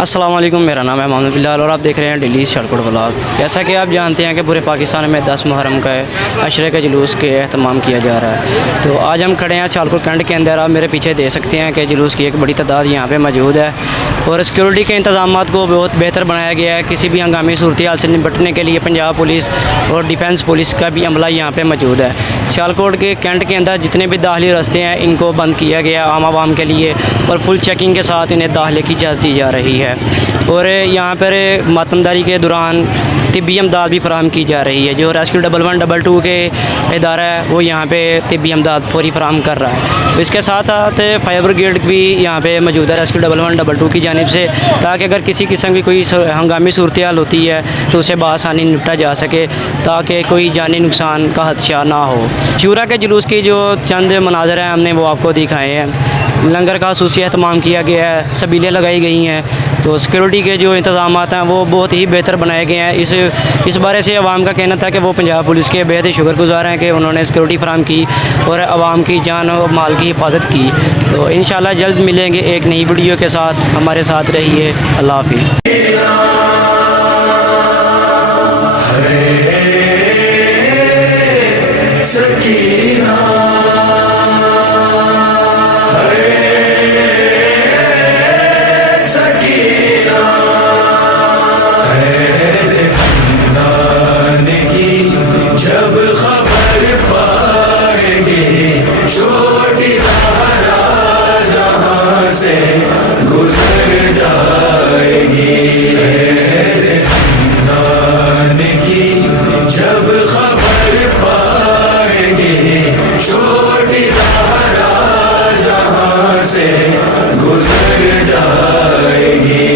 अस्सलाम वालेकुम, मेरा नाम है मोहम्मद बिलाल और आप देख रहे हैं डेली शॉर्टकट व्लॉग। जैसा कि आप जानते हैं कि पूरे पाकिस्तान में 10 मुहर्रम का अशरे के जुलूस के एहतमाम किया जा रहा है। तो आज हम खड़े हैं सियालकोट कैंट के अंदर। आप मेरे पीछे देख सकते हैं कि जुलूस की एक बड़ी तादाद यहाँ पे मौजूद है और सिक्योरिटी के इंतजाम को बहुत बेहतर बनाया गया है। किसी भी हंगामी सूरत हाल से निपटने के लिए पंजाब पुलिस और डिफेंस पुलिस का भी अमला यहाँ पर मौजूद है। सियालकोट के कैंट के अंदर जितने भी दाखिली रास्ते हैं इनको बंद किया गया आम आवाम के लिए और फुल चेकिंग के साथ इन्हें दाखिले की इजाज़त दी जा रही है। और यहाँ पर मातमदारी के दौरान तिब्बी इमदाद भी फराहम की जा रही है। जो रेस्क्यू 1112 के इदारा है वो यहाँ पे तिब्बी इमदाद फौरी फराहम कर रहा है। इसके साथ साथ फायर ब्रिगेड भी यहाँ पे मौजूद है रेस्क्यू 1112 की जानिब से, ताकि अगर किसी किस्म की कोई हंगामी सूरत हाल होती है तो उसे बआसानी निपटा जा सके, ताकि कोई जानी नुकसान का खदशा ना हो। शूरा के जुलूस की जो चंद मनाजर हैं हमने वो आपको दिखाए हैं। लंगर का खसूसी एहतमाम किया गया है, सबीलें लगाई गई हैं। तो सिक्योरिटी के जो इंतज़ाम हैं वो बहुत ही बेहतर बनाए गए हैं। इस बारे से आवाम का कहना था कि वो पंजाब पुलिस के बेहद ही शुक्रगुजार हैं कि उन्होंने सिक्योरिटी फराहम की और आवाम की जान और माल की हिफाजत की। तो इंशाल्लाह जल्द मिलेंगे एक नई वीडियो के साथ। हमारे साथ रहिए। अल्लाह हाफिज़। जब खबर पाएंगे छोटी ज़हरा जहाँ से गुजर जाएगी। ज़िंदान की जब खबर पाएंगे छोटी ज़हरा जहाँ से गुजर जाएगी।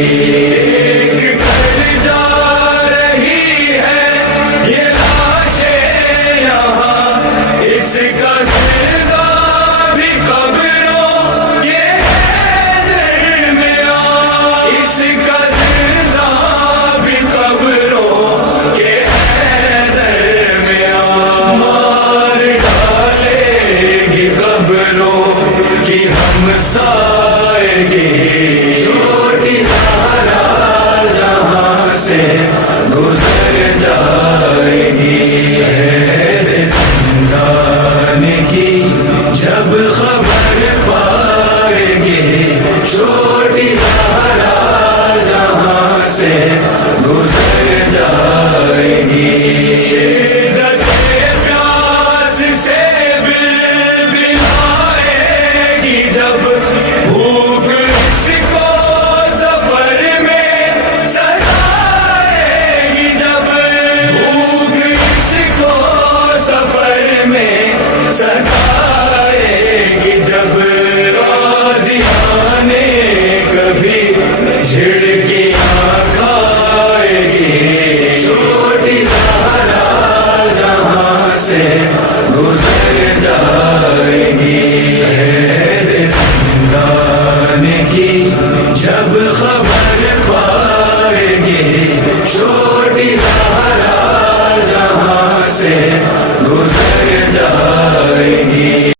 इसका जिंदा भी कब्रों के हैदर में इसका जिंदा भी कब्रों के हैदर में मार डालेगी कब्रों की हम साएगी छोटी ज़हरा जहाँ से